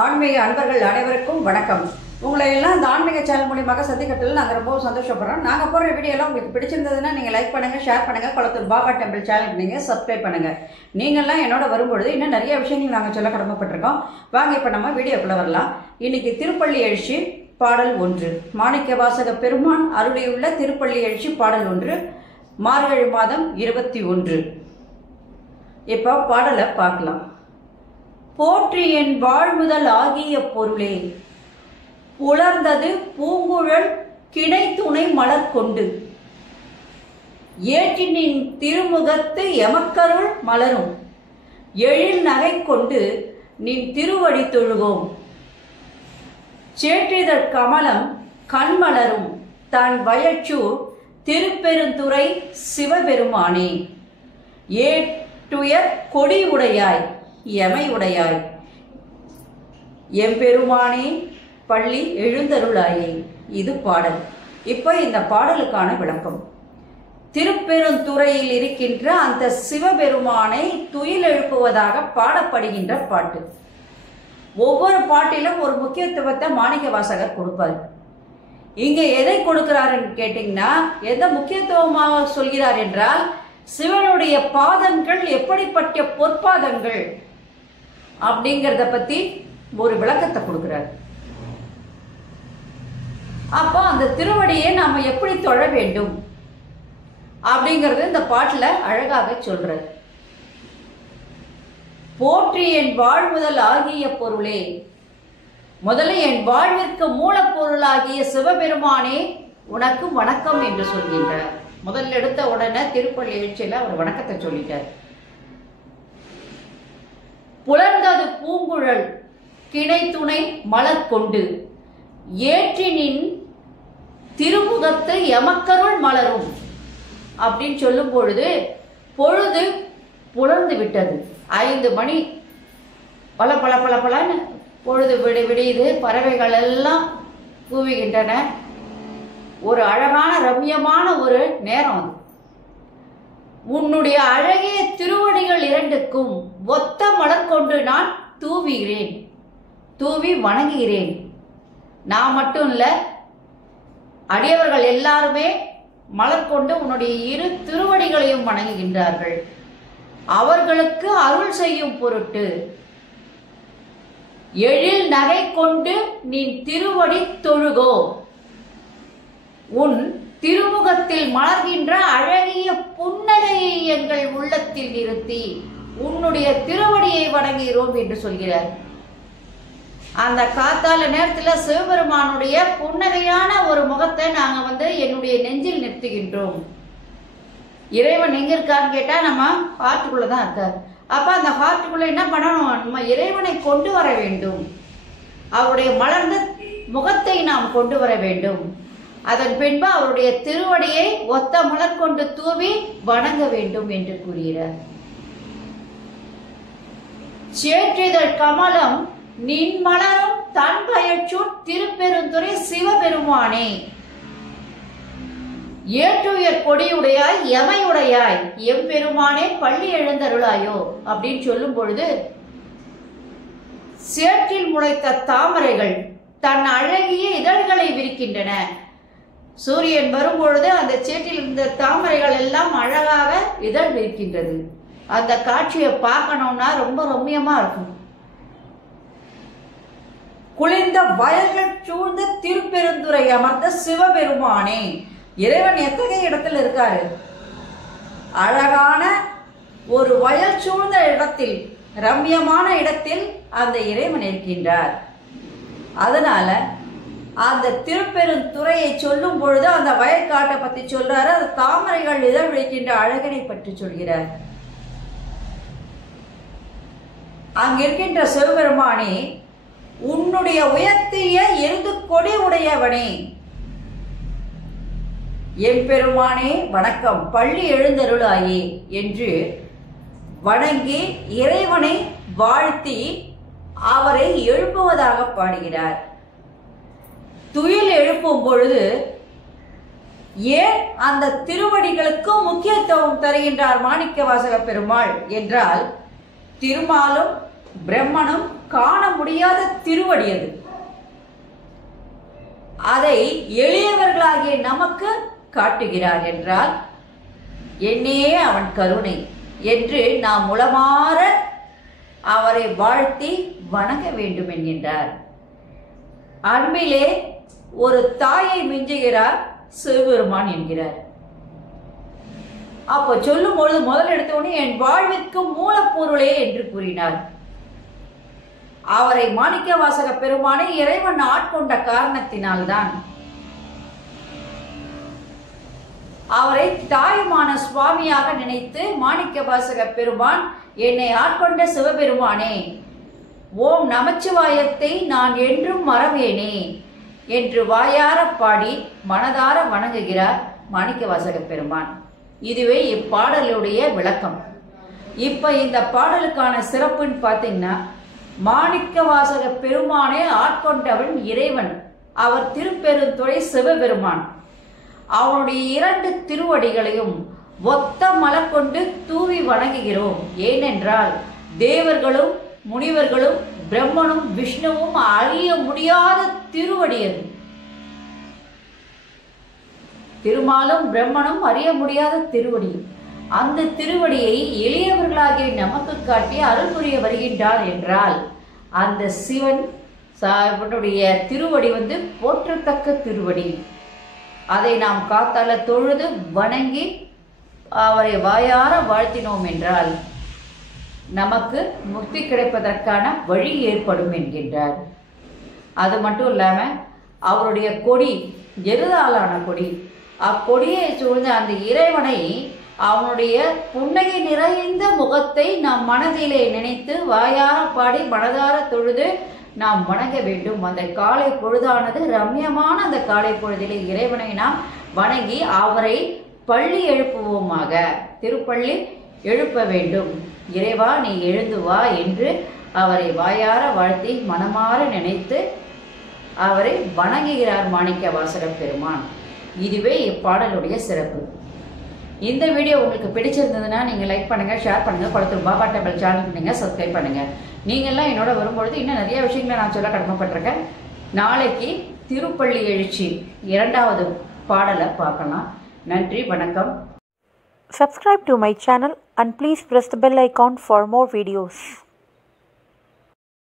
ஆன்மீக அன்பர்கள் அனைவருக்கும் வணக்கம். உங்களை எல்லாம் இந்த ஆன்மீக சேனல் மூலியமாக சந்திக்கிறதுல நாங்கள் ரொம்ப சந்தோஷப்படுறோம். நாங்கள் போடுற வீடியோலாம் உங்களுக்கு பிடிச்சிருந்ததுன்னா நீங்கள் லைக் பண்ணுங்கள், ஷேர் பண்ணுங்கள். குளத்தூர் பாபா டெம்பிள் சேனலுக்கு நீங்கள் சப்ஸ்கிரைப் பண்ணுங்கள். நீங்கள்லாம் என்னோட வரும்பொழுது இன்னும் நிறைய விஷயங்கள் நாங்கள் சொல்ல கடமைப்பட்டிருக்கோம். வாங்க இப்போ நம்ம வீடியோக்குள்ளே வரலாம். இன்னைக்கு திருப்பள்ளி எழுச்சி பாடல் 1, மாணிக்க வாசக பெருமான் அருளியுள்ள திருப்பள்ளி எழுச்சி பாடல் 1, மார்கழி மாதம் 21. இப்போ பாடலை பார்க்கலாம். போற்றி என் வாழ்முதல் ஆகிய பொருளே, புலர்ந்தது பூங்குழல் கிணை துணை மலர் கொண்டு, ஏற்றினின் திருமுகத்து எமக்கருள் மலரும், எழில் நகை கொண்டு நின் திருவடி தொழுவோம், சேற்றிதழ் கமலம் கண்மலரும் தான் வயச்சூர் திருப்பெருந்துறை சிவபெருமானே, ஏற்றுயர் கொடி உடையாய் எமை உடையாய் எம்பெருமானே பள்ளி எழுந்தருளாயே. இது பாடல். இப்போ இந்த பாடலுக்கான விளக்கம். திருப்பெருந்துறையில் இருக்கின்ற அந்த சிவபெருமானை துயில் எழுப்புவதாக பாடப்படுகின்ற பாட்டு. ஒவ்வொரு பாட்டிலும் ஒரு முக்கியத்துவத்தை மாணிக்க வாசகர் கொடுப்பார். இங்க எதை கொடுக்கிறாருன்னு கேட்டீங்கன்னா, எந்த முக்கியத்துவமாக சொல்கிறார் என்றால், சிவனுடைய பாதங்கள் எப்படிப்பட்ட பொற்பாதங்கள் அப்படிங்கிறத பத்தி ஒரு விளக்கத்தை கொடுக்கிறார். அப்போ அந்த திருவடியை நாம எப்படி தொழ வேண்டும் அப்படிங்கறது இந்த பாட்டுல அழகாக சொல்றார். போற்றி என் வாழ்முதல் ஆகிய பொருளே, முதல்ல என் வாழ்விற்கு மூலப்பொருளாகிய சிவபெருமானே உனக்கு வணக்கம் என்று சொல்கின்றார். முதல்ல எடுத்த உடனே திருப்பள்ளி எழுச்சியில அவர் வணக்கத்தை சொல்லிட்டார். புலர்ந்தது பூங்குழல் கிணை துணை மலர் கொண்டு, ஏற்றினின் திருமுகத்து எமக்கருள் மலரும் அப்படின்னு சொல்லும் பொழுது, பொழுது புலர்ந்து விட்டது. 5 மணி பல பல பல பலன்னு பொழுது விடியுது. பறவைகள் எல்லாம் கூவுகின்றன. ஒரு அழகான ரம்யமான ஒரு நேரம் அது. உன்னுடைய அழகிய திருவடிகள் இரண்டுக்கும் ஒத்த மலர் கொண்டு நான் தூவுகிறேன், தூவி வணங்குகிறேன். நான் மட்டும் இல்ல, அடியவர்கள் எல்லாருமே மலர் கொண்டு உன்னுடைய இரு திருவடிகளையும் வணங்குகின்றார்கள். அவர்களுக்கு அருள் செய்யும் பொருட்டு எழில் நகை கொண்டு நீ திருவடி தொழுகோ, உன் திருமுகத்தில் மலர்கின்ற அழகிய புன்னகையை எங்கள் உள்ளத்தில் நிறுத்தி உன்னுடைய திருவடியை வணங்குகிறோம் என்று சொல்கிறார். அந்த காத்தால நேரத்துல சிவபெருமானுடைய புன்னகையான ஒரு முகத்தை நாங்க என்னுடைய நெஞ்சில் நிறுத்துகின்றோம். இறைவன் எங்க இருக்கான்னு கேட்டா நம்ம ஹார்ட்டுக்குள்ளதான் இருக்கார். அப்ப அந்த ஹார்ட்டுக்குள்ள என்ன பண்ணணும்? நம்ம இறைவனை கொண்டு வர வேண்டும். அவருடைய மலர்ந்த முகத்தை நாம் கொண்டு வர வேண்டும். அதன் பின்பு அவருடைய திருவடியை ஒத்த மலர் கொண்டு தூவி வணங்க வேண்டும் என்று கூறுகிறார். சேற்றிதழ் கமலம் நின் மலரும் தன் பயச்சூர் திருப்பெருந்துறை சிவபெருமானே, ஏற்றுயர் கொடியுடையாய் எமையுடையாய் எம்பெருமானே பள்ளி எழுந்தருளாயோ அப்படின்னு சொல்லும் பொழுது, சேற்றில் முளைத்த தாமரைகள் தன் அழகிய இதழ்களை விரிக்கின்றன. சூரியன் வரும்பொழுது அந்த சேற்றில் இருந்த தாமரைகள் எல்லாம் அழகாக இதழ் விரிக்கின்றது. அந்த காட்சியை பார்க்கணும்னா ரொம்ப ரம்யமா இருக்கும். குளிர்ந்த வயல்கள் சூழ்ந்த திருப்பெருந்துறை அமர்ந்த சிவபெருமானே, இறைவன் எத்தகைய இடத்துல இருக்காரு? அழகான ஒரு வயல் சூழ்ந்த இடத்தில், ரம்யமான இடத்தில் அந்த இறைவன் இருக்கின்றார். அதனால அந்த திருப்பெருந்துறையை சொல்லும் பொழுது அந்த வயற்காட்டை பத்தி சொல்றாரு. அந்த தாமரைகள் இதழ் விழிக்கின்ற அழகனை பற்றி சொல்கிறார். அங்கிருக்கின்ற சிவபெருமானே, உன்னுடைய உயர்த்திய எருது கொடி உடையவனே, எம்பெருமானே வணக்கம், பள்ளி எழுந்தருளாயே என்று வணங்கி இறைவனை வாழ்த்தி அவரை எழுப்புவதாக பாடுகிறார். துயில் எழுப்பும் பொழுது ஏன் அந்த திருவடிகளுக்கு முக்கியத்துவம் தருகின்றார் மாணிக்க வாசக பெருமாள் என்றால், திருமாலும் பிரம்மனும் காண முடியாத திருவடி அது. அதை எளியவர்களாகிய நமக்கு காட்டுகிறார் என்றால் என்னே அவன் கருணை என்று நாம் உளமாற அவரை வாழ்த்தி வணங்க வேண்டும் என்கின்றார். அன்பிலே ஒரு தாயை மிஞ்சுகிறார் சிவபெருமான் என்கிறார். அப்போ சொல்லும் பொழுது முதல் எடுத்தோடனே என் வாழ்விற்கு மூலப்பொருளே என்று கூறினார். அவரை மாணிக்கவாசக பெருமானை இறைவன் ஆட்கொண்ட காரணத்தினால்தான் அவரை தாயுமான சுவாமியாக நினைத்து மாணிக்கவாசக பெருமான் என்னை ஆட்கொண்ட சிவபெருமானே, ஓம் நமச்சிவாயத்தை நான் என்றும் மறவேனே என்று வாயார பாடி மனதார வணங்குகிறார் மாணிக்கவாசக பெருமான். இதுவே இப்பாடலுடைய விளக்கம். இப்ப இந்த பாடலுக்கான சிறப்புன்னு பார்த்தீங்கன்னா, மாணிக்கவாசக பெருமானே ஆட்கொண்டவன் இறைவன், அவர் திருப்பெருந்துறை சிவபெருமான். அவனுடைய 2 திருவடிகளையும் ஒத்த மலர் கொண்டு தூவி வணங்குகிறோம். ஏனென்றால் தேவர்களும் முனிவர்களும் பிரம்மனும் விஷ்ணுவும் அறிய முடியாத திருவடி அது. திருமாலும் பிரம்மனும் அறிய முடியாத திருவடி. அந்த திருவடியை எளியவர்களாகிய நமக்கு காட்டி அருள் புரிய வருகின்றார் என்றால் அந்த சிவன் சாவனுடைய திருவடி போற்றத்தக்க திருவடி. அதை நாம் காத்தால தொழுது வணங்கி அவரை வாயார வாழ்த்தினோம் என்றால் நமக்கு முக்தி கிடைப்பதற்கான வழி ஏற்படும் என்கின்றார். அது மட்டும் இல்லாமல் அவருடைய கொடி எருதாலான கொடி, அக்கொடியை சூழ்ந்த அந்த இறைவனை அவனுடைய புன்னகை நிறைந்த முகத்தை நாம் மனதிலே நினைத்து வாயார பாடி மனதார தொழுது நாம் வணங்க வேண்டும். அந்த காலை பொழுதானது ரம்யமான அந்த காலை பொழுதிலே இறைவனை நாம் வணங்கி அவரை பள்ளி எழுப்புவோமாக. திருப்பள்ளி எழுப்ப வேண்டும். இறைவா நீ எழுந்து வா என்று அவரை வாயார வாழ்த்தி மனமாற நினைத்து அவரை வணங்குகிறார் மாணிக்கவாசக பெருமான். இதுவே இப்பாடலுடைய சிறப்பு. இந்த வீடியோ உங்களுக்கு பிடிச்சிருந்ததுன்னா நீங்கள் லைக் பண்ணுங்கள், ஷேர் பண்ணுங்கள், குளத்தூர் பாபா டெம்பிள் சேனலுக்கு நீங்கள் சப்ஸ்கிரைப் பண்ணுங்கள். நீங்கள்லாம் என்னோட வரும்பொழுது இன்னும் நிறைய விஷயங்களை நான் சொல்ல கடமைப்பட்டிருக்கேன். நாளைக்கு திருப்பள்ளி எழுச்சி 2வது பாடலை பார்க்கலாம். நன்றி, வணக்கம். Subscribe to my channel and please press the bell icon for more videos.